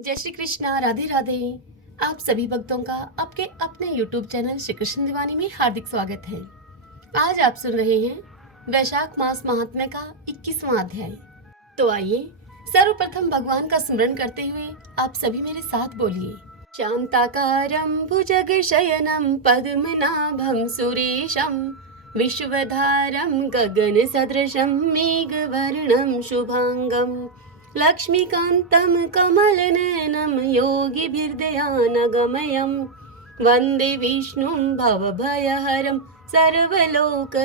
जय श्री कृष्णा, राधे राधे। आप सभी भक्तों का आपके अपने YouTube चैनल श्री कृष्ण दीवानी में हार्दिक स्वागत है। आज आप सुन रहे हैं वैशाख मास महात्म्य का 21वां अध्याय। तो आइए सर्वप्रथम भगवान का स्मरण करते हुए आप सभी मेरे साथ बोलिए। शांताकारं भुजगशयनं पद्मनाभं सुरेशं विश्वधारं गगनसदृशं मेघवर्णं शुभांगं लक्ष्मीकान्तं कमलनयनं योगिभिर्दयानगमयं वन्दे विष्णुं भवभयहरं सर्वलोकैकनाथम्।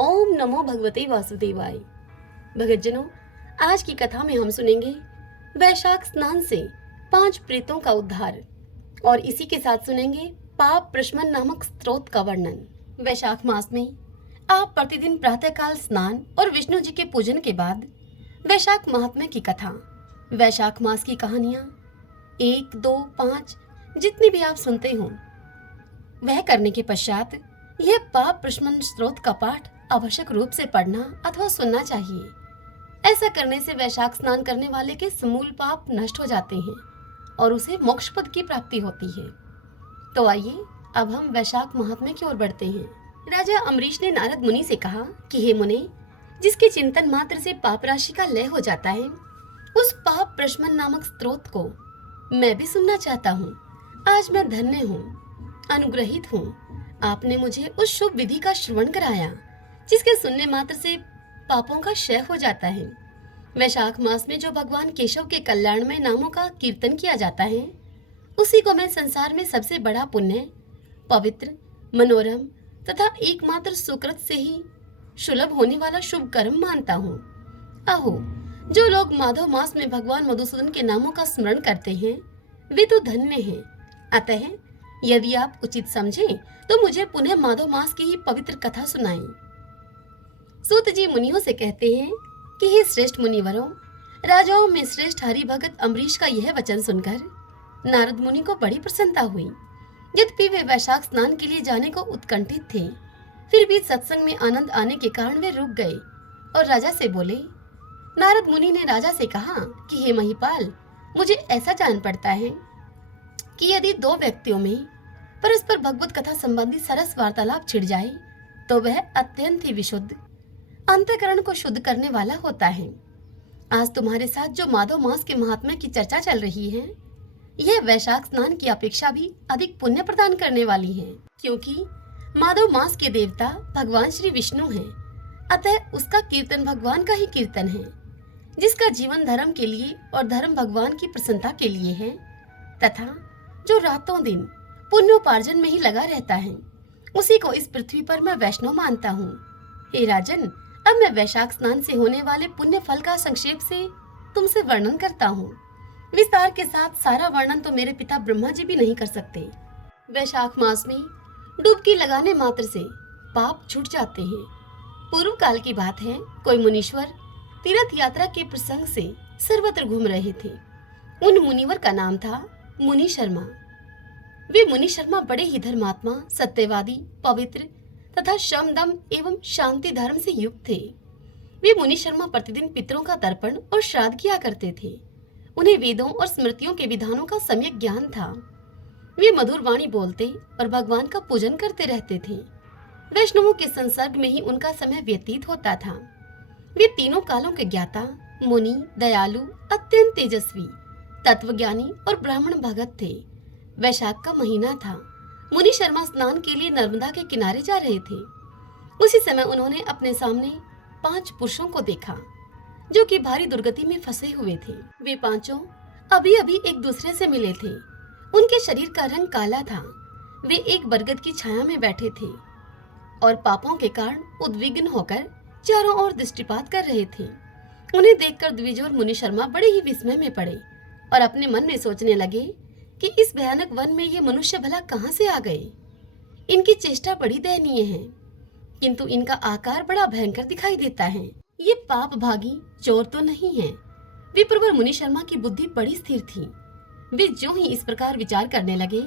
ओम नमो भगवते वासुदेवाय। भगतजनों, आज की कथा में हम सुनेंगे वैशाख स्नान से 5 प्रेतों का उद्धार और इसी के साथ सुनेंगे पाप प्रशमन नामक स्तोत्र का वर्णन। वैशाख मास में आप प्रतिदिन प्रातःकाल स्नान और विष्णु जी के पूजन के बाद वैशाख महात्म्य की कथा, वैशाख मास की कहानियां 1, 2, 5 जितनी भी आप सुनते हो वह करने के पश्चात यह पाप प्रशमन स्तोत्र का पाठ आवश्यक रूप से पढ़ना अथवा सुनना चाहिए। ऐसा करने से वैशाख स्नान करने वाले के समूल पाप नष्ट हो जाते हैं और उसे मोक्ष पद की प्राप्ति होती है। तो आइए अब हम वैशाख महात्म्य की ओर बढ़ते हैं। राजा अम्बरीश ने नारद मुनि से कहा कि हे मुने, जिसके चिंतन मात्र से पाप राशि का लय हो जाता है, उस पाप प्रशमन नामक स्तोत्र को मैं भी सुनना चाहता हूँ। आज मैं धन्य हूँ, अनुग्रहित हूँ। आपने मुझे उस शुभ विधि का श्रवण कराया जिसके सुनने मात्र से पापों का क्षय हो जाता है। वैशाख मास में जो भगवान केशव के कल्याणमय नामों का कीर्तन किया जाता है, उसी को मैं संसार में सबसे बड़ा पुण्य, पवित्र, मनोरम तथा एकमात्र सुकृत से ही सुलभ होने वाला शुभ कर्म मानता हूँ। आहो, जो लोग माधव मास में भगवान मधुसूदन के नामों का स्मरण करते हैं वे तो धन्य हैं। अतः यदि आप उचित समझें तो मुझे पुनः माधव मास की ही पवित्र कथा सुनाएं। सूत जी मुनियों से कहते हैं कि हे श्रेष्ठ मुनिवरों, राजाओं में श्रेष्ठ हरि भगत अम्बरीश का यह वचन सुनकर नारद मुनि को बड़ी प्रसन्नता हुई। यद्यपि वे वैशाख स्नान के लिए जाने को उत्कंठित थे, फिर भी सत्संग में आनंद आने के कारण वे रुक गए और राजा से बोले। नारद मुनि ने राजा से कहा कि हे महिपाल, मुझे ऐसा जान पड़ता है कि यदि 2 व्यक्तियों में परस्पर भगवत कथा संबंधी सरस वार्तालाप छिड़ जाए तो वह अत्यंत ही विशुद्ध, अंतःकरण को शुद्ध करने वाला होता है। आज तुम्हारे साथ जो माधव मास के महात्म्य की चर्चा चल रही है, यह वैशाख स्नान की अपेक्षा भी अधिक पुण्य प्रदान करने वाली है, क्योंकि माधव मास के देवता भगवान श्री विष्णु हैं। अतः उसका कीर्तन भगवान का ही कीर्तन है। जिसका जीवन धर्म के लिए और धर्म भगवान की प्रसन्नता के लिए है तथा जो रातों दिन पुण्योपार्जन में ही लगा रहता है, उसी को इस पृथ्वी पर मैं वैष्णव मानता हूँ। हे राजन, अब मैं वैशाख स्नान से होने वाले पुण्य फल का संक्षेप से तुमसे वर्णन करता हूँ। विस्तार के साथ सारा वर्णन तो मेरे पिता ब्रह्मा जी भी नहीं कर सकते। वैशाख मास में डुबकी लगाने मात्र से पाप छूट जाते हैं। पूर्व काल की बात है, कोई मुनीश्वर तीर्थ यात्रा के प्रसंग से सर्वत्र घूम रहे थे। उन मुनिवर का नाम था मुनि शर्मा। वे मुनि शर्मा बड़े ही धर्मात्मा, सत्यवादी, पवित्र तथा श्रम दम एवं शांति धर्म से युक्त थे। वे मुनि शर्मा प्रतिदिन पितरों का तर्पण और श्राद्ध किया करते थे। उन्हें वेदों और स्मृतियों के विधानों का सम्यक ज्ञान था। वे मधुर वाणी बोलते और भगवान का पूजन करते रहते थे। वैष्णवों के संसर्ग में ही उनका समय व्यतीत होता था। वे तीनों कालों के ज्ञाता, मुनि, दयालु, अत्यंत तेजस्वी, तत्वज्ञानी और ब्राह्मण भगत थे। वैशाख का महीना था। मुनि शर्मा स्नान के लिए नर्मदा के किनारे जा रहे थे। उसी समय उन्होंने अपने सामने 5 पुरुषों को देखा जो कि भारी दुर्गति में फंसे हुए थे। वे पांचों अभी अभी एक दूसरे से मिले थे। उनके शरीर का रंग काला था। वे एक बरगद की छाया में बैठे थे और पापों के कारण उद्विग्न होकर चारों ओर दृष्टिपात कर रहे थे। उन्हें देखकर द्विजोर मुनि शर्मा बड़े ही विस्मय में पड़े और अपने मन में सोचने लगे कि इस भयानक वन में ये मनुष्य भला कहाँ से आ गए। इनकी चेष्टा बड़ी दयनीय है, किंतु इनका आकार बड़ा भयंकर दिखाई देता है। ये पाप भागी चोर तो नहीं है। विप्रवर मुनि शर्मा की बुद्धि बड़ी स्थिर थी। वे जो ही इस प्रकार विचार करने लगे,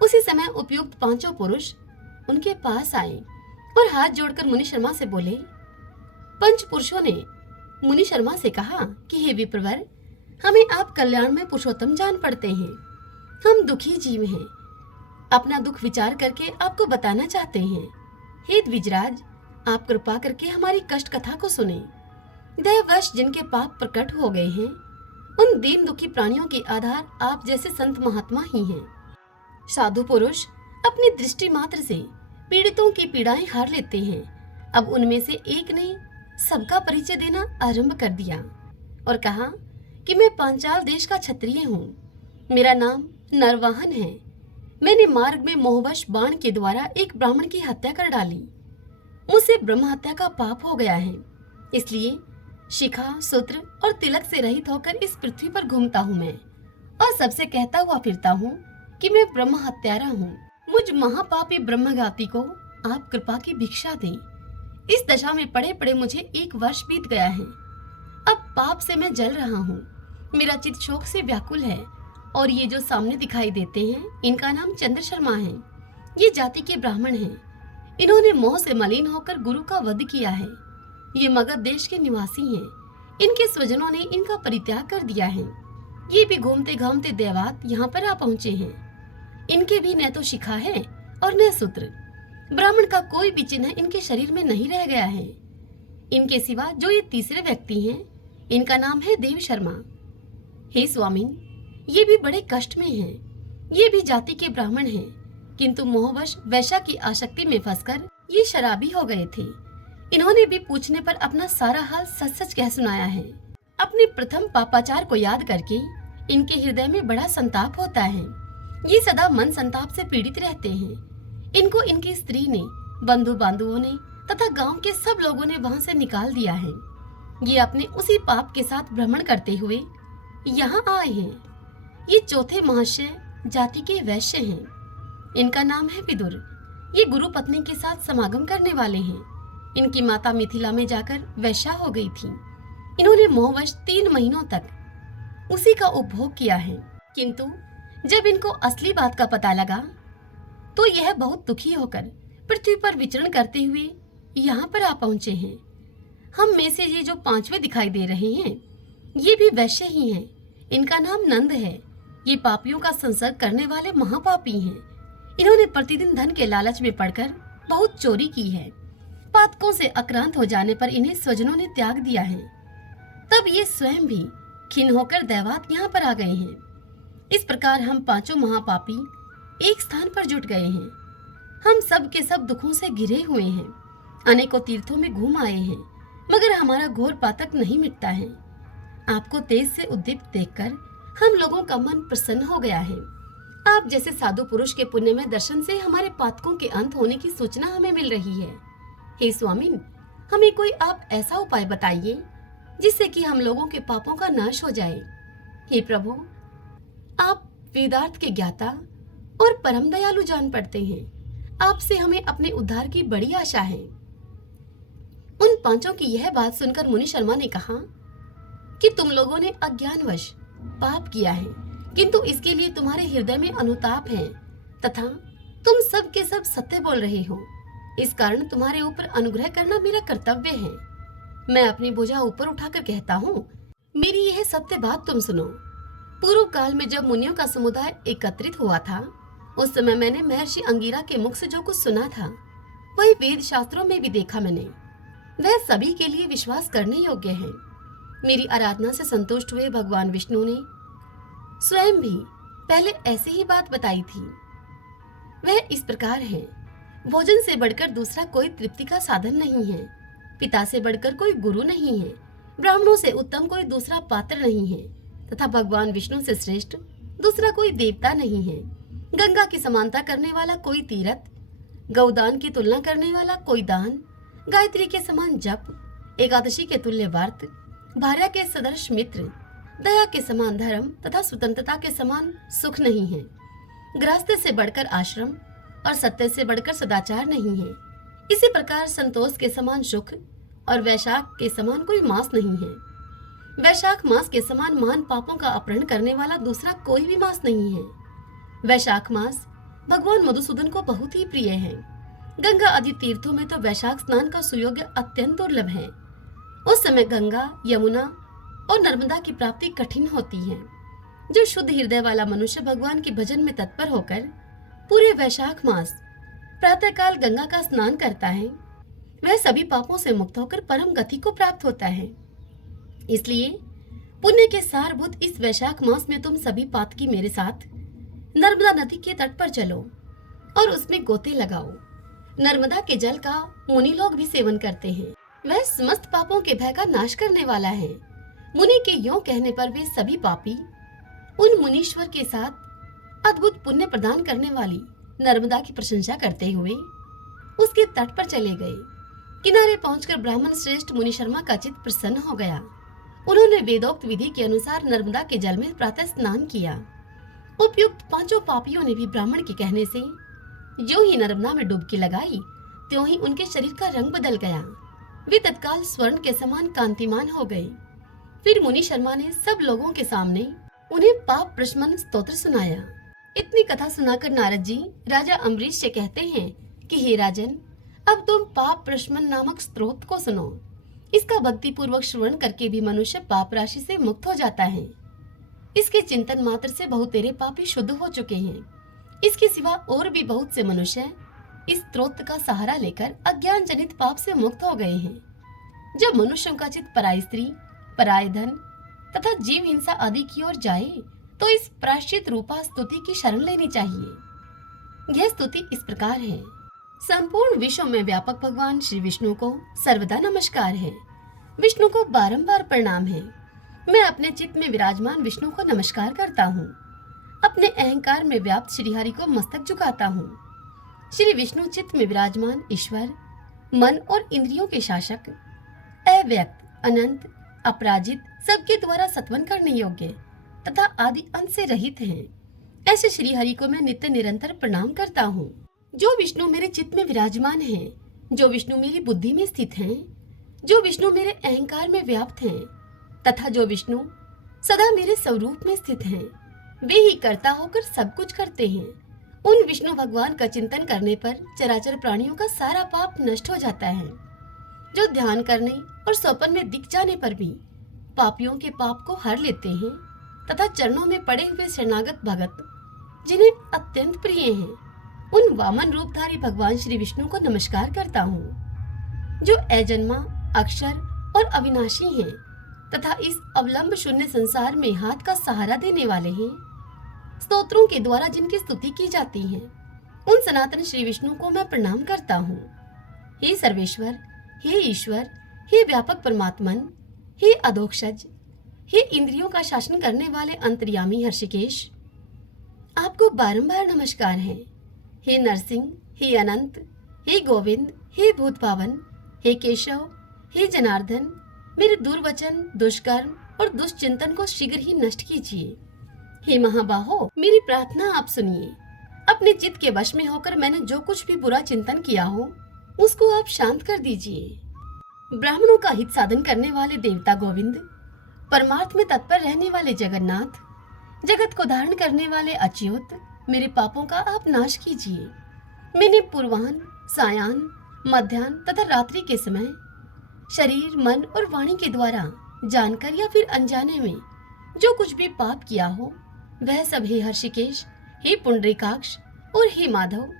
उसी समय उपयुक्त 5 पुरुष उनके पास आए और हाथ जोड़कर मुनि शर्मा से बोले। पंच पुरुषों ने मुनि शर्मा से कहा कि हे विप्रवर, हमें आप कल्याण में पुरुषोत्तम जान पड़ते हैं। हम दुखी जीव हैं, अपना दुख विचार करके आपको बताना चाहते हैं। हे द्विजराज, आप कृपा करके हमारी कष्ट कथा को सुने। दैववश जिनके पाप प्रकट हो गए हैं, उन दीन दुखी प्राणियों के आधार आप जैसे संत महात्मा ही हैं। साधु पुरुष अपनी दृष्टि मात्र से पीड़ितों की पीड़ाएं हार लेते हैं। अब उनमें से एक ने सबका परिचय देना आरंभ कर दिया और कहा कि मैं पांचाल देश का क्षत्रिय हूँ। मेरा नाम नरवाहन है। मैंने मार्ग में मोहवश बाण के द्वारा एक ब्राह्मण की हत्या कर डाली। मुझसे ब्रह्म हत्या का पाप हो गया है, इसलिए शिखा, सूत्र और तिलक से रहित होकर इस पृथ्वी पर घूमता हूँ मैं, और सबसे कहता हुआ फिरता हूँ कि मैं ब्रह्म हत्यारा हूँ। मुझ महापापी ब्रह्मघाती को आप कृपा की भिक्षा दें। इस दशा में पड़े पड़े मुझे 1 वर्ष बीत गया है। अब पाप से मैं जल रहा हूँ। मेरा चित्त शोक से व्याकुल है। और ये जो सामने दिखाई देते हैं, इनका नाम चंद्र शर्मा है। ये जाति के ब्राह्मण हैं। इन्होंने मोह से मलिन होकर गुरु का वध किया है। ये मगध देश के निवासी हैं। इनके स्वजनों ने इनका परित्याग कर दिया है। ये भी घूमते घामते देवात यहाँ पर आ पहुँचे हैं। इनके भी न तो शिखा है और न सूत्र। ब्राह्मण का कोई भी चिन्ह इनके शरीर में नहीं रह गया है। इनके सिवा जो ये तीसरे व्यक्ति हैं, इनका नाम है देव शर्मा। हे स्वामिन, ये भी बड़े कष्ट में हैं। ये भी जाति के ब्राह्मण हैं, किंतु मोहवश वैश्या की आसक्ति में फंसकर ये शराबी हो गए थे। इन्होंने भी पूछने पर अपना सारा हाल सच सच कह सुनाया है। अपने प्रथम पापाचार को याद करके इनके हृदय में बड़ा संताप होता है। ये सदा मन संताप से पीड़ित रहते हैं। इनको इनकी स्त्री ने, बंधु बांधुओं ने तथा गांव के सब लोगों ने वहां से निकाल दिया है। ये अपने उसी पाप के साथ भ्रमण करते हुए यहाँ आए हैं। ये चौथे महाशय जाति के वैश्य हैं। इनका नाम है विदुर। ये गुरु पत्नी के साथ समागम करने वाले हैं। इनकी माता मिथिला में जाकर वैश्या हो गई थी। इन्होंने मोहवश 3 महीनों तक उसी का उपभोग किया है, किंतु जब इनको असली बात का पता लगा तो यह बहुत दुखी होकर पृथ्वी पर विचरण करते हुए यहाँ पर आ पहुंचे हैं। हम में से ये जो 5वें दिखाई दे रहे हैं, ये भी वैश्य ही हैं। इनका नाम नंद है। ये पापियों का संसर्ग करने वाले महापापी हैं। इन्होंने प्रतिदिन धन के लालच में पड़कर बहुत चोरी की है। पातकों से आक्रांत हो जाने पर इन्हें स्वजनों ने त्याग दिया है। तब ये स्वयं भी खिन्न होकर दैवात यहाँ पर आ गए हैं। इस प्रकार हम 5 महापापी एक स्थान पर जुट गए हैं। हम सब के सब दुखों से घिरे हुए हैं। अनेकों तीर्थों में घूम आए हैं, मगर हमारा घोर पातक नहीं मिटता है। आपको तेज से उद्दीप्त देखकर हम लोगों का मन प्रसन्न हो गया है। आप जैसे साधु पुरुष के पुण्य में दर्शन से हमारे पातकों के अंत होने की सूचना हमें मिल रही है। हे स्वामिन, हमें कोई आप ऐसा उपाय बताइए जिससे कि हम लोगों के पापों का नाश हो जाए। हे प्रभु, आप वेदार्थ के ज्ञाता और परम दयालु जान पड़ते हैं। आपसे हमें अपने उद्धार की बड़ी आशा है। उन 5 की यह बात सुनकर मुनि शर्मा ने कहा कि तुम लोगों ने अज्ञानवश पाप किया है, किंतु इसके लिए तुम्हारे हृदय में अनुताप है तथा तुम सब के सब सत्य बोल रहे हो। इस कारण तुम्हारे ऊपर अनुग्रह करना मेरा कर्तव्य है। मैं अपनी भुजा ऊपर उठाकर कहता हूँ, मेरी यह सत्य बात तुम सुनो। पूर्व काल में जब मुनियों का समुदाय एकत्रित हुआ था, उस समय मैंने महर्षि अंगिरा के मुख से जो कुछ सुना था, वही वेद शास्त्रों में भी देखा मैंने। वह सभी के लिए विश्वास करने योग्य है। मेरी आराधना से संतुष्ट हुए भगवान विष्णु ने स्वयं भी पहले ऐसे ही बात बताई थी। वह इस प्रकार है, भोजन से बढ़कर दूसरा कोई तृप्ति का साधन नहीं है। पिता से बढ़कर कोई गुरु नहीं है। ब्राह्मणों से उत्तम कोई दूसरा पात्र नहीं है तथा भगवान विष्णु से श्रेष्ठ दूसरा कोई देवता नहीं है। गंगा की समानता करने वाला कोई तीर्थ, गौदान की तुलना करने वाला कोई दान, गायत्री के समान जप, एकादशी के तुल्य व्रत, भार्या के सदृश मित्र, दया के समान धर्म तथा स्वतंत्रता के समान सुख नहीं है। गृहस्थ से बढ़कर आश्रम और सत्य से बढ़कर सदाचार नहीं है। इसी प्रकार संतोष के समान सुख और वैशाख के समान कोई मास नहीं है। वैशाख मास के समान महान पापों का अपहरण करने वाला दूसरा कोई भी मास नहीं है। वैशाख मास भगवान मधुसूदन को बहुत ही प्रिय है। गंगा आदि तीर्थों में तो वैशाख स्नान का सुयोग्य अत्यंत दुर्लभ है। उस समय गंगा, यमुना और नर्मदा की प्राप्ति कठिन होती है। जो शुद्ध हृदय वाला मनुष्य भगवान के भजन में तत्पर होकर पूरे वैशाख मास प्रातःकाल गंगा का स्नान करता है, वह सभी पापों से मुक्त होकर परम गति को प्राप्त होता है। इसलिए पुण्य के सारभूत इस वैशाख मास में तुम सभी पातकी मेरे साथ नर्मदा नदी के तट पर चलो और उसमें गोते लगाओ। नर्मदा के जल का मुनि लोग भी सेवन करते हैं। वह समस्त पापों के भय का नाश करने वाला है। मुनि के यों कहने पर वे सभी पापी उन मुनीश्वर के साथ अद्भुत पुण्य प्रदान करने वाली नर्मदा की प्रशंसा करते हुए उसके तट पर चले गए। किनारे पहुंचकर ब्राह्मण श्रेष्ठ मुनि शर्मा का चित्त प्रसन्न हो गया। उन्होंने वेदोक्त विधि के अनुसार नर्मदा के जल में प्रातः स्नान किया। उपयुक्त पांचों पापियों ने भी ब्राह्मण के कहने से जो ही नर्मदा में डुबकी लगाई, त्यों ही उनके शरीर का रंग बदल गया। वे तत्काल स्वर्ण के समान कांतिमान हो गए। फिर मुनि शर्मा ने सब लोगों के सामने उन्हें पाप प्रशमन स्तोत्र सुनाया। इतनी कथा सुनाकर नारद जी राजा अम्बरीश से कहते हैं कि हे राजन, अब तुम पाप प्रशमन नामक स्तोत्र को सुनो। इसका भक्ति पूर्वक श्रवण करके भी मनुष्य पाप राशि से मुक्त हो जाता है। इसके चिंतन मात्र से बहुतेरे पापी शुद्ध हो चुके हैं। इसके सिवा और भी बहुत से मनुष्य इस स्तोत्र का सहारा लेकर अज्ञान जनित पाप से मुक्त हो गए हैं। जब मनुष्यों का चित्त पराई स्त्री, पराय धन तथा जीव हिंसा आदि की ओर जाए तो इस प्रायश्चित रूपा स्तुति की शरण लेनी चाहिए। यह स्तुति इस प्रकार है। संपूर्ण विश्व में व्यापक भगवान श्री विष्णु को सर्वदा नमस्कार है। विष्णु को बारंबार प्रणाम है। मैं अपने चित्त में विराजमान विष्णु को नमस्कार करता हूँ। अपने अहंकार में व्याप्त श्री हरि को मस्तक झुकाता हूँ। श्री विष्णु चित्त में विराजमान ईश्वर, मन और इंद्रियों के शासक, अव्यक्त, अनंत, अपराजित, सबके द्वारा सत्वन करने योग्य तथा आदि अंत से रहित हैं। ऐसे श्री हरि को मैं नित्य निरंतर प्रणाम करता हूँ। जो विष्णु मेरे चित्त में विराजमान हैं, जो विष्णु मेरी बुद्धि में स्थित हैं, जो विष्णु मेरे अहंकार में व्याप्त हैं तथा जो विष्णु सदा मेरे स्वरूप में स्थित हैं, वे ही कर्ता होकर सब कुछ करते हैं। उन विष्णु भगवान का चिंतन करने पर चराचर प्राणियों का सारा पाप नष्ट हो जाता है। जो ध्यान करने और स्वप्न में दिख जाने पर भी पापियों के पाप को हर लेते हैं तथा चरणों में पड़े हुए शरणागत भगत जिन्हें अत्यंत प्रिय हैं, उन वामन रूपधारी भगवान श्री विष्णु को नमस्कार करता हूँ। जो अजन्मा, अक्षर और अविनाशी हैं तथा इस अवलंब शून्य संसार में हाथ का सहारा देने वाले हैं। स्तोत्रों के द्वारा जिनकी स्तुति की जाती है, उन सनातन श्री विष्णु को मैं प्रणाम करता हूँ। हे सर्वेश्वर, हे ईश्वर, हे व्यापक परमात्मन, हे अधोक्षज, हे इंद्रियों का शासन करने वाले अंतर्यामी हर्षिकेश, आपको बारंबार नमस्कार है। हे नरसिंह, हे अनंत, हे गोविंद, हे भूत पावन, हे केशव, हे जनार्दन, मेरे दुर्वचन, दुष्कर्म और दुष्चिंतन को शीघ्र ही नष्ट कीजिए। हे महाबाहो, मेरी प्रार्थना आप सुनिए। अपने चित्त के वश में होकर मैंने जो कुछ भी बुरा चिंतन किया हो, उसको आप शांत कर दीजिए। ब्राह्मणों का हित साधन करने वाले देवता गोविंद, परमार्थ में तत्पर रहने वाले जगन्नाथ, जगत को धारण करने वाले अच्युत, मेरे पापों का आप नाश कीजिए। मैंने पूर्वाह्न, सायाह्न, मध्याह्न तथा रात्रि के समय शरीर, मन और वाणी के द्वारा जानकर या फिर अनजाने में जो कुछ भी पाप किया हो, वह सब हे हर्षिकेश, हे पुंडरीकाक्ष और हे माधव,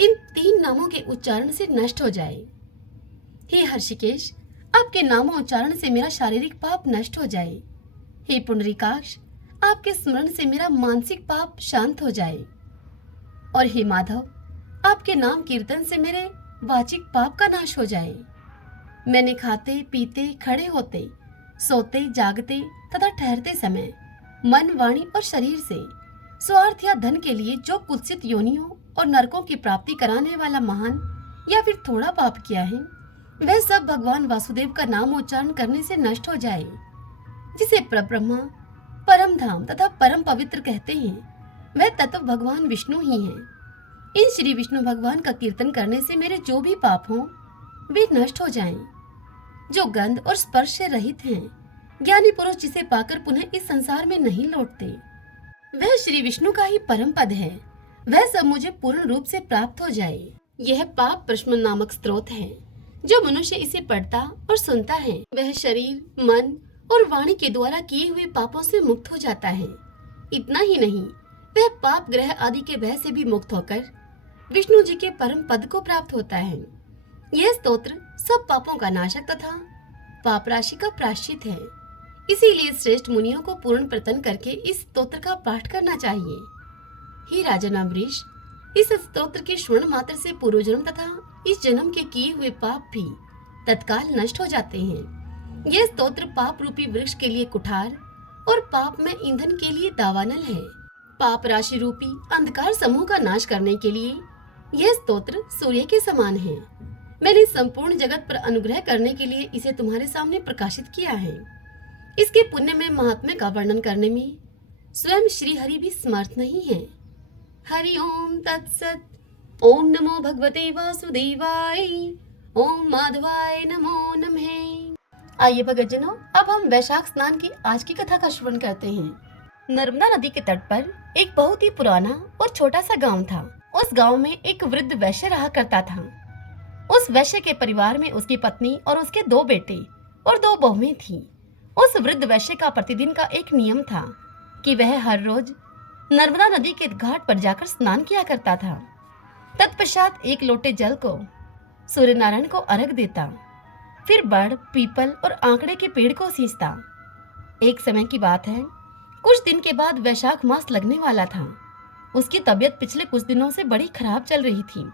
इन 3 नामों के उच्चारण से नष्ट हो जाए। हे हर्षिकेश, आपके नामों उच्चारण से मेरा शारीरिक पाप नष्ट हो जाए। हे पुंडरीकाक्ष, आपके स्मरण से मेरा मानसिक पाप शांत हो जाए। और हे माधव, आपके नाम कीर्तन से मेरे वाचिक पाप का नाश हो जाए। मैंने खाते, पीते, खड़े होते, सोते, जागते तथा ठहरते समय मन, वाणी और शरीर से स्वार्थ या धन के लिए जो कुत्सित योनियों और नरकों की प्राप्ति कराने वाला महान या फिर थोड़ा पाप किया है, वह सब भगवान वासुदेव का नाम उच्चारण करने से नष्ट हो जाए। जिसे परब्रह्मा, परम धाम तथा परम पवित्र कहते हैं, वह तत्व भगवान विष्णु ही हैं। इन श्री विष्णु भगवान का कीर्तन करने से मेरे जो भी पाप हों, वे नष्ट हो जाएं। जो गंध और स्पर्श से रहित हैं, ज्ञानी पुरुष जिसे पाकर पुनः इस संसार में नहीं लौटते, वह श्री विष्णु का ही परम पद है। वह सब मुझे पूर्ण रूप से प्राप्त हो जाए। यह पाप प्रशमन नामक स्तोत्र है। जो मनुष्य इसे पढ़ता और सुनता है, वह शरीर, मन और वाणी के द्वारा किए हुए पापों से मुक्त हो जाता है। इतना ही नहीं, वह पाप ग्रह आदि के भय से भी मुक्त होकर विष्णु जी के परम पद को प्राप्त होता है। यह स्तोत्र सब पापों का नाशक तथा पाप राशि का प्रायश्चित है। इसीलिए श्रेष्ठ मुनियों को पूर्ण प्रयत्न करके इस स्तोत्र का पाठ करना चाहिए। हे राजन अम्बरीश, इस स्तोत्र के श्रवण मात्र से पूर्व जन्म तथा इस जन्म के किए हुए पाप भी तत्काल नष्ट हो जाते हैं। यह स्तोत्र पाप रूपी वृक्ष के लिए कुठार और पाप में ईंधन के लिए दावानल है। पाप राशि रूपी अंधकार समूह का नाश करने के लिए यह स्तोत्र सूर्य के समान है। मैंने संपूर्ण जगत पर अनुग्रह करने के लिए इसे तुम्हारे सामने प्रकाशित किया है। इसके पुण्य में महात्म्य का वर्णन करने में स्वयं श्री हरि भी समर्थ नहीं है। हरि ओम तत्सत। ओम नमो भगवते वासुदेवाय। ओम माधवाय नमो नमः। आइए भक्तजनों, अब हम वैशाख स्नान की आज की कथा का श्रवण करते हैं। नर्मदा नदी के तट पर एक बहुत ही पुराना और छोटा सा गांव था। उस गांव में एक वृद्ध वैश्य रहा करता था। उस वैश्य के परिवार में उसकी पत्नी और उसके 2 बेटे और 2 बहुएं थीं। उस वृद्ध वैश्य का प्रतिदिन का एक नियम था कि वह हर रोज नर्मदा नदी के घाट पर जाकर स्नान किया करता था। तत्पश्चात 1 लोटे जल को सूर्य नारायण को अर्घ देता, फिर बड़, पीपल और आंकड़े के पेड़ को सींचता। एक समय की बात है, कुछ दिन के बाद वैशाख मास लगने वाला था। उसकी तबीयत पिछले कुछ दिनों से बड़ी खराब चल रही थी,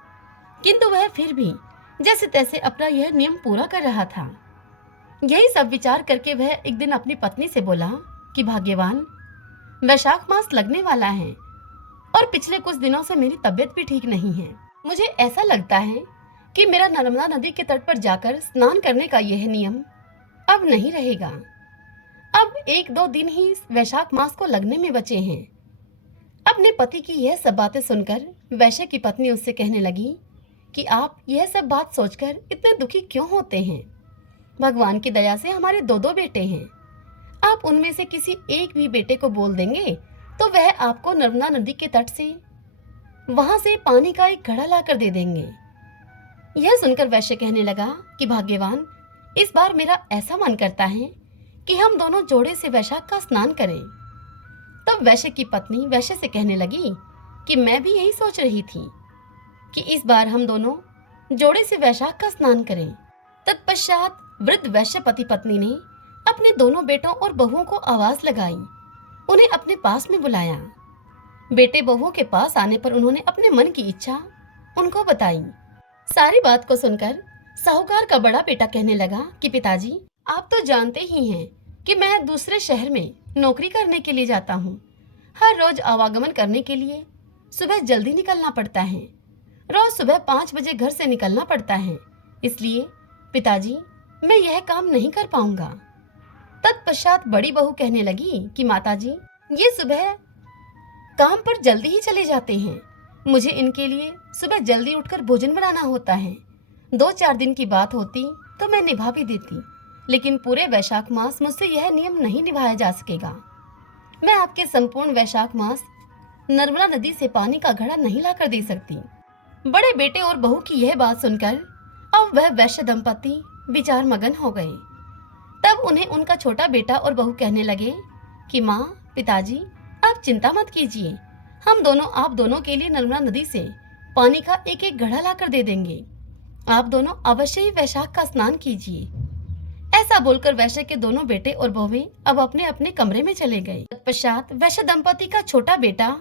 किंतु वह फिर भी जैसे तैसे अपना यह नियम पूरा कर रहा था। यही सब विचार करके वह एक दिन अपनी पत्नी से बोला कि भाग्यवान, वैशाख मास लगने वाला है और पिछले कुछ दिनों से मेरी तबीयत भी ठीक नहीं है। मुझे ऐसा लगता है कि मेरा नर्मदा नदी के तट पर जाकर स्नान करने का यह नियम अब नहीं रहेगा। अब 1-2 दिन ही वैशाख मास को लगने में बचे हैं। अपने पति की यह सब बातें सुनकर वैश्य की पत्नी उससे कहने लगी कि आप यह सब बात सोचकर इतने दुखी क्यों होते हैं? भगवान की दया से हमारे 2-2 बेटे हैं। आप उनमें से किसी एक भी बेटे को बोल देंगे तो वह आपको नर्मदा नदी के तट से वहां से पानी का एक घड़ा लाकर दे देंगे। यह सुनकर वैश्य कहने लगा कि भाग्यवान, इस बार मेरा ऐसा मन करता है कि हम दोनों जोड़े से वैशाख का स्नान करें। तब वैश्य की पत्नी वैश्य से कहने लगी कि मैं भी यही सोच रही थी कि इस बार हम दोनों जोड़े से वैशाख का स्नान करें। तत्पश्चात वृद्ध वैश्य पति पत्नी ने अपने दोनों बेटों और बहुओं को आवाज लगाई, उन्हें अपने पास में बुलाया। बेटे बहुओं के पास आने पर उन्होंने अपने मन की इच्छा उनको बताई। सारी बात को सुनकर साहूकार का बड़ा बेटा कहने लगा कि पिताजी, आप तो जानते ही हैं कि मैं दूसरे शहर में नौकरी करने के लिए जाता हूँ। हर रोज आवागमन करने के लिए सुबह जल्दी निकलना पड़ता है। रोज सुबह 5 बजे घर से निकलना पड़ता है। इसलिए पिताजी, मैं यह काम नहीं कर पाऊंगा। तत्पश्चात बड़ी बहू कहने लगी कि माताजी, ये सुबह काम पर जल्दी ही चले जाते हैं। मुझे इनके लिए सुबह जल्दी उठकर भोजन बनाना होता है। 2-4 दिन की बात होती तो मैं निभा भी देती, लेकिन पूरे वैशाख मास मुझसे यह नियम नहीं निभाया जा सकेगा। मैं आपके संपूर्ण वैशाख मास नर्मदा नदी से पानी का घड़ा नहीं लाकर दे सकती। बड़े बेटे और बहू की यह बात सुनकर अब वह वैश्य दंपति विचार मगन हो गए। तब उन्हें उनका छोटा बेटा और बहू कहने लगे कि माँ, पिताजी, आप चिंता मत कीजिए, हम दोनों आप दोनों के लिए नर्मदा नदी से पानी का एक एक घड़ा लाकर दे देंगे। आप दोनों अवश्य ही वैशाख का स्नान कीजिए। ऐसा बोलकर वैश्य के दोनों बेटे और बहुएं अब अपने अपने कमरे में चले गए। तत्पश्चात वैश्य दंपति का छोटा बेटा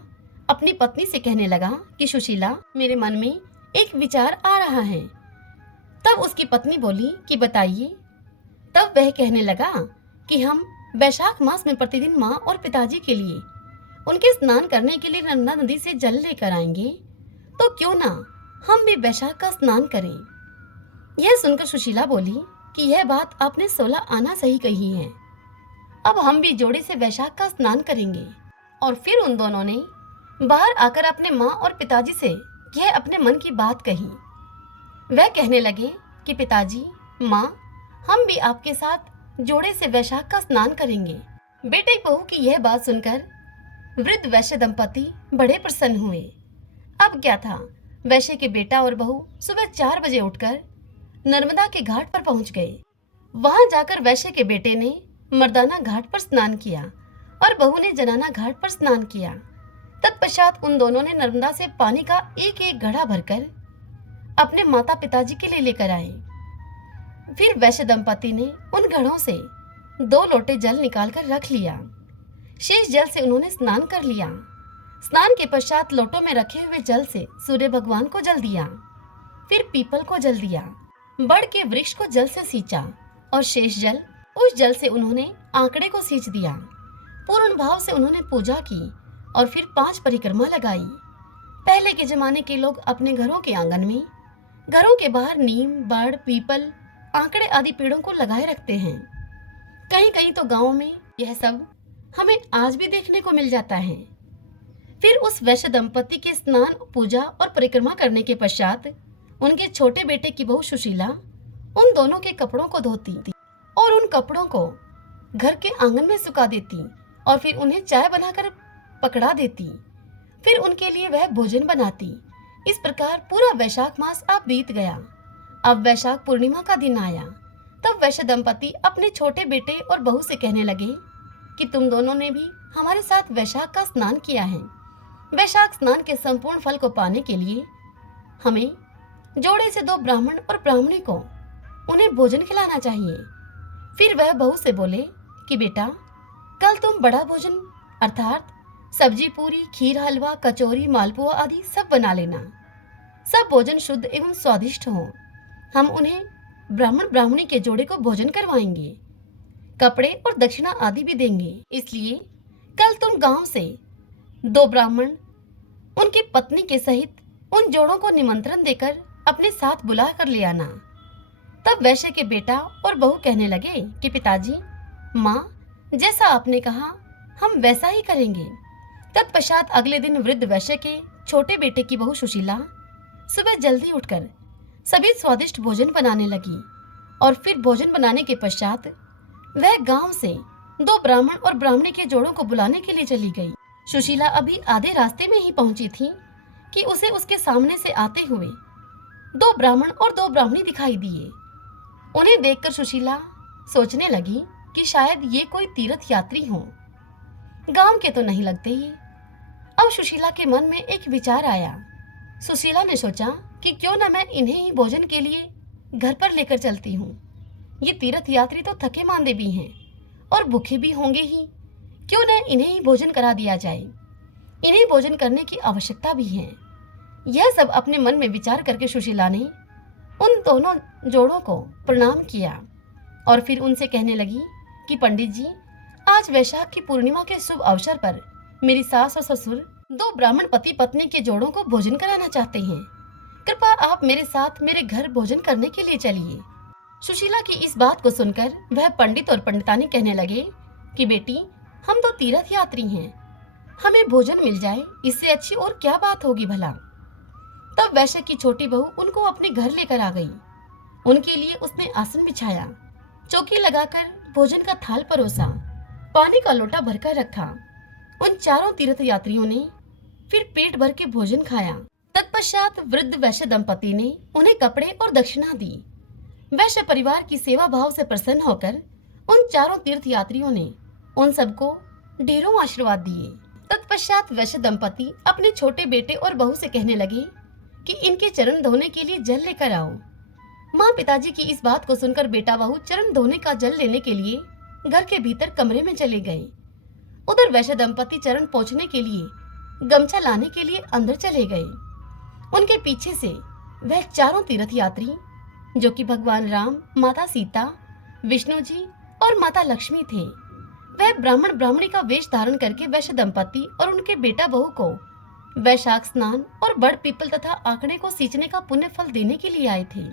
अपनी पत्नी से कहने लगा कि सुशीला, मेरे मन में एक विचार आ रहा है। तब उसकी पत्नी बोली कि बताइए। तब वह कहने लगा कि हम वैशाख मास में प्रतिदिन माँ और पिताजी के लिए उनके स्नान करने के लिए नर्मदा नदी से जल लेकर आएंगे, तो क्यों ना हम भी वैशाख का स्नान करें। यह सुनकर सुशीला बोली कि यह बात आपने 16 आना सही कही है। अब हम भी जोड़े से वैशाख का स्नान करेंगे। और फिर उन दोनों ने बाहर आकर अपने माँ और पिताजी से यह अपने मन की बात कही। वह कहने लगे कि पिताजी, माँ, हम भी आपके साथ जोड़े से वैशाख का स्नान करेंगे। बेटे बहू की यह बात सुनकर वृद्ध वैश्य दंपति बड़े प्रसन्न हुए। अब क्या था, वैश्य के बेटा और बहू सुबह 4 बजे उठकर नर्मदा के घाट पर पहुंच गए। वहां जाकर वैश्य के बेटे ने मर्दाना घाट पर स्नान किया और बहू ने जनाना घाट पर स्नान किया। तत्पश्चात उन दोनों ने नर्मदा से पानी का एक एक घड़ा भरकर अपने माता पिताजी के लिए लेकर आए। फिर वैश्य दंपति ने उन घड़ों से 2 लोटे जल निकालकर रख लिया। शेष जल से उन्होंने स्नान कर लिया। स्नान के पश्चात लोटों में रखे हुए जल से सूर्य भगवान को जल दिया, फिर पीपल को जल दिया, बड़ के वृक्ष को जल से सींचा और शेष जल उस जल से उन्होंने आंकड़े को सींच दिया। पूर्ण भाव से उन्होंने पूजा की और फिर 5 परिक्रमा लगाई। पहले के जमाने के लोग अपने घरों के आंगन में, घरों के बाहर नीम, बड़, पीपल, आंकड़े आदि पेड़ों को लगाए रखते हैं। कहीं कहीं तो गाँव में यह सब हमें आज भी देखने को मिल जाता है। फिर उस वैश्य दंपति के स्नान, पूजा और परिक्रमा करने के पश्चात उनके छोटे बेटे की बहू सुशीला उन दोनों के कपड़ों को धोती और उन कपड़ों को घर के आंगन में सुखा देती और फिर उन्हें चाय बनाकर पकड़ा देती। फिर उनके लिए वह भोजन बनाती। इस प्रकार पूरा वैशाख मास अब बीत गया। अब वैशाख पूर्णिमा का दिन आया। तब वैश्य दंपति अपने छोटे बेटे और बहू से कहने लगे कि तुम दोनों ने भी हमारे साथ वैशाख का स्नान किया है। वैशाख स्नान के संपूर्ण फल को पाने के लिए हमें जोड़े से 2 ब्राह्मण और ब्राह्मणी को उन्हें भोजन खिलाना चाहिए। फिर वह बहू से बोले कि बेटा, कल तुम बड़ा भोजन अर्थात सब्जी, पूरी, खीर, हलवा, कचौरी, मालपुआ आदि सब बना लेना। सब भोजन शुद्ध एवं स्वादिष्ट हो। हम उन्हें ब्राह्मण ब्राह्मणी के जोड़े को भोजन करवाएंगे, कपड़े और दक्षिणा आदि भी देंगे। इसलिए कल तुम गांव से 2 ब्राह्मण उनकी पत्नी के सहित उन जोड़ों को निमंत्रण देकर अपने साथ बुला कर ले आना। तब वैश्य के बेटा और बहू कहने लगे कि पिताजी, माँ, जैसा आपने कहा हम वैसा ही करेंगे। तत्पश्चात अगले दिन वृद्ध वैश्य के छोटे बेटे की बहू सुशीला सुबह जल्दी उठकर सभी स्वादिष्ट भोजन बनाने लगी और फिर भोजन बनाने के पश्चात वह गांव से 2 ब्राह्मण और ब्राह्मणी के जोड़ों को बुलाने के लिए चली गई। सुशीला अभी आधे रास्ते में ही पहुंची थी कि उसे उसके सामने से आते हुए 2 ब्राह्मण और 2 ब्राह्मणी दिखाई दिए। उन्हें देखकर सुशीला सोचने लगी कि शायद ये कोई तीर्थ यात्री हों। गांव के तो नहीं लगते ये। अब सुशीला के मन में एक विचार आया। सुशीला ने सोचा कि क्यों न मैं इन्हें ही भोजन के लिए घर पर लेकर चलती हूँ। ये तीर्थ यात्री तो थके मांदे भी हैं और भूखे भी होंगे ही। क्यों न इन्हें ही भोजन करा दिया जाए। इन्हें भोजन करने की आवश्यकता भी है। यह सब अपने मन में विचार करके सुशीला ने उन दोनों जोड़ों को प्रणाम किया और फिर उनसे कहने लगी कि पंडित जी, आज वैशाख की पूर्णिमा के शुभ अवसर पर मेरी सास और ससुर 2 ब्राह्मण पति पत्नी के जोड़ों को भोजन कराना चाहते हैं। कृपया आप मेरे साथ मेरे घर भोजन करने के लिए चलिए। सुशीला की इस बात को सुनकर वह पंडित और पंडितानी कहने लगे कि बेटी, हम तो तीर्थ यात्री हैं, हमें भोजन मिल जाए इससे अच्छी और क्या बात होगी भला। तब वैश्य की छोटी बहू उनको अपने घर लेकर आ गई। उनके लिए उसने आसन बिछाया, चौकी लगाकर भोजन का थाल परोसा, पानी का लोटा भरकर रखा। उन चारों तीर्थ यात्रियों ने फिर पेट भर के भोजन खाया। तत्पश्चात वृद्ध वैश्य दंपति ने उन्हें कपड़े और दक्षिणा दी। वैश्य परिवार की सेवा भाव से प्रसन्न होकर उन चारों तीर्थ यात्रियों ने उन सबको ढेरों आशीर्वाद दिए। तत्पश्चात वैश्य दंपति अपने छोटे बेटे और बहू से कहने लगे कि इनके चरण धोने के लिए जल लेकर आओ। माँ पिताजी की इस बात को सुनकर बेटा बहू चरण धोने का जल लेने के लिए घर के भीतर कमरे में चले गए। उधर वैश्य दंपति चरण पोंछने के लिए गमछा लाने के लिए अंदर चले गए। उनके पीछे से वह चारों तीर्थ यात्री, जो कि भगवान राम, माता सीता, विष्णु जी और माता लक्ष्मी थे, वह ब्राह्मण ब्राह्मणी का वेश धारण करके वैश्य दंपति और उनके बेटा बहू को वैशाख स्नान और बड़ पीपल तथा आंकड़े को सींचने का पुण्य फल देने के लिए आए थे।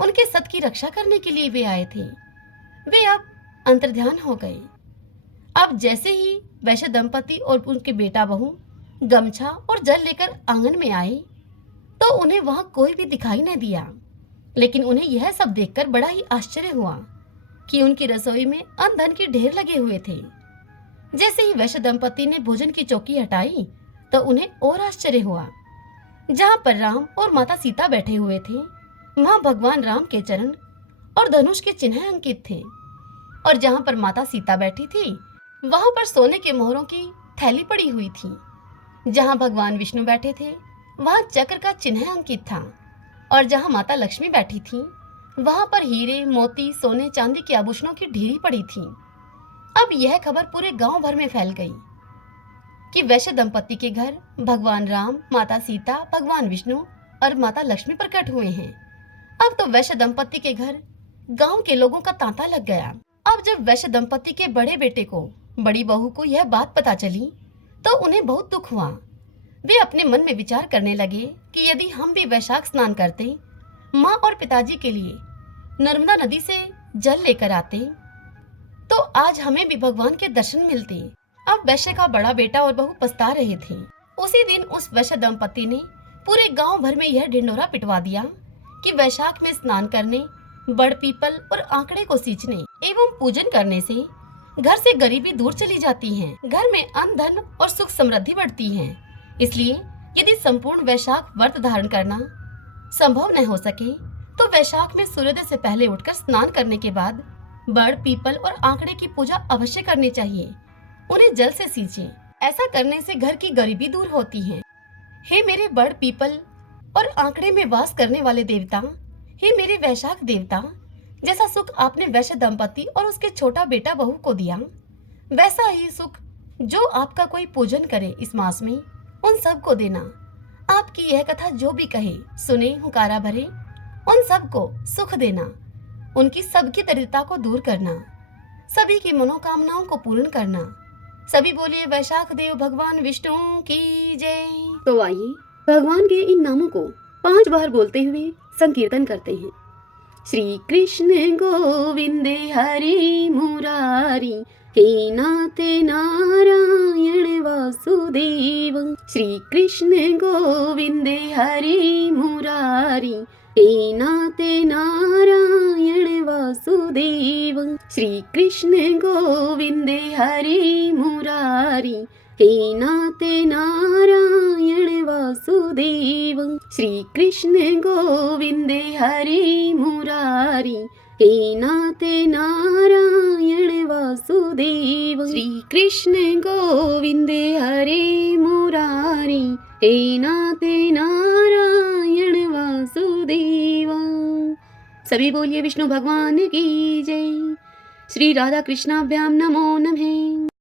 उनके सत की रक्षा करने के लिए वे आए थे। वे अब अंतर्ध्यान हो गए। अब जैसे ही वैश्य दंपति और उनके बेटा बहू गमछा और जल लेकर आंगन में आए तो उन्हें वहां कोई भी दिखाई न दिया। लेकिन उन्हें यह सब देखकर बड़ा ही आश्चर्य हुआ कि उनकी रसोई में अन्न धन के ढेर लगे हुए थे। जैसे ही वैश्य दंपति ने भोजन की चौकी हटाई तो उन्हें और आश्चर्य हुआ। जहां पर राम और माता सीता बैठे हुए थे, वहां भगवान राम के चरण और धनुष के चिन्ह अंकित थे। और जहाँ पर माता सीता बैठी थी वहां पर सोने के मोहरों की थैली पड़ी हुई थी। जहाँ भगवान विष्णु बैठे थे वहां चक्र का चिन्ह अंकित था और जहाँ माता लक्ष्मी बैठी थी वहां पर हीरे, मोती, सोने चांदी के आभूषणों की ढेरी पड़ी थी। अब यह खबर पूरे गांव भर में फैल गई कि वैश्य दंपति के घर भगवान राम, माता सीता, भगवान विष्णु और माता लक्ष्मी प्रकट हुए हैं। अब तो वैश्य दंपति के घर गांव के लोगों का तांता लग गया। अब जब वैश्य दंपति के बड़े बेटे को, बड़ी बहू को यह बात पता चली तो उन्हें बहुत दुख हुआ। वे अपने मन में विचार करने लगे कि यदि हम भी वैशाख स्नान करते, माँ और पिताजी के लिए नर्मदा नदी से जल लेकर आते, तो आज हमें भी भगवान के दर्शन मिलते। अब वैश्य का बड़ा बेटा और बहू पछता रहे थे। उसी दिन उस वैश्य दंपति ने पूरे गांव भर में यह ढिंढोरा पिटवा दिया कि वैशाख में स्नान करने, बड़ पीपल और आंकड़े को सींचने एवं पूजन करने से घर से गरीबी दूर चली जाती है, घर में अन्न, धन और सुख समृद्धि बढ़ती है। इसलिए यदि संपूर्ण वैशाख व्रत धारण करना संभव न हो सके तो वैशाख में सूर्योदय से पहले उठकर स्नान करने के बाद बड़, पीपल और आंकड़े की पूजा अवश्य करनी चाहिए। उन्हें जल से सींचे। ऐसा करने से घर की गरीबी दूर होती है। हे मेरे बड़, पीपल और आंकड़े में वास करने वाले देवता, हे मेरे वैशाख देवता, जैसा सुख आपने वैश्य दंपति और उसके छोटा बेटा बहू को दिया, वैसा ही सुख जो आपका कोई पूजन करे इस मास में उन सब को देना। आपकी यह कथा जो भी कहे, सुने, हुकारा भरे, उन सबको सुख देना, उनकी सबकी दरिद्रता को दूर करना, सभी की मनोकामनाओं को पूर्ण करना। सभी बोलिए वैशाख देव भगवान विष्णु की जय। तो आइए भगवान के इन नामों को 5 बार बोलते हुए संकीर्तन करते हैं। श्री कृष्ण गोविंदे हरि मुरारी, हे नाथ नारायण वासुदेव। श्री कृष्ण गोविंदे हरि मुरारी, हे नाथ नारायण वासुदेव। श्री कृष्ण गोविंदे हरि मुरारी, हे नाथ नारायण वासुदेव। श्री कृष्ण गोविंदे हरि मुरारी, हे नाथ नारायण वासुदेव। श्री कृष्ण गोविंदे हरि मुरारी, हे नाथ नारायण वासुदेव। सभी बोलिए विष्णु भगवान की जय। श्री राधा कृष्णाभ्याम नमो नमः।